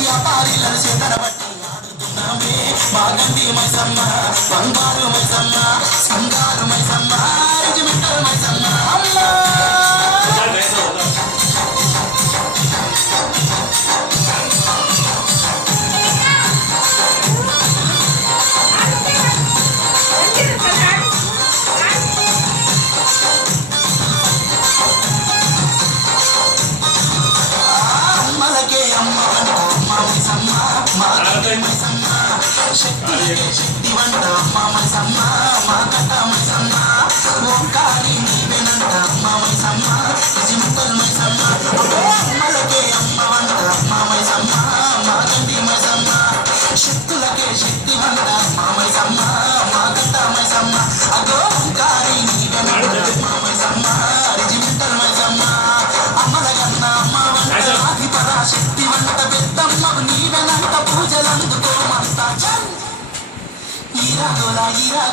వ్యాపారీలను చేతనబట్టి ఆడుతున్నామే మాగండి మైసమ్మ బంగారు మైసమ్మ సింగారు మైసమ్మ రెజిమెంటల్ మైసమ్మ అమ్మా శక్తి వంట మైసమ్మ మా కట్ట మైసమ్మ ఓంకారి నీవెనంట మైసమ్మ రెజిమెంటల్ మైసమ్మ అమ్మలకే అమ్మ వంట మైసమ్మ మా గండి మైసమ్మ శక్తులకే శక్తి వంట మైసమ్మ మా కట్ట మైసమ్మ అగో ఓంకారి నీవెనంట మైసమ్మ రెజిమెంటల్ మైసమ్మ అమ్మల కన్న అమ్మ వంట ఆదిపరా శక్తి వంట పెద్దమ్మకు నీవెనంట పూజలందుకోమంట ఈరాగోలా ఈరాగోలా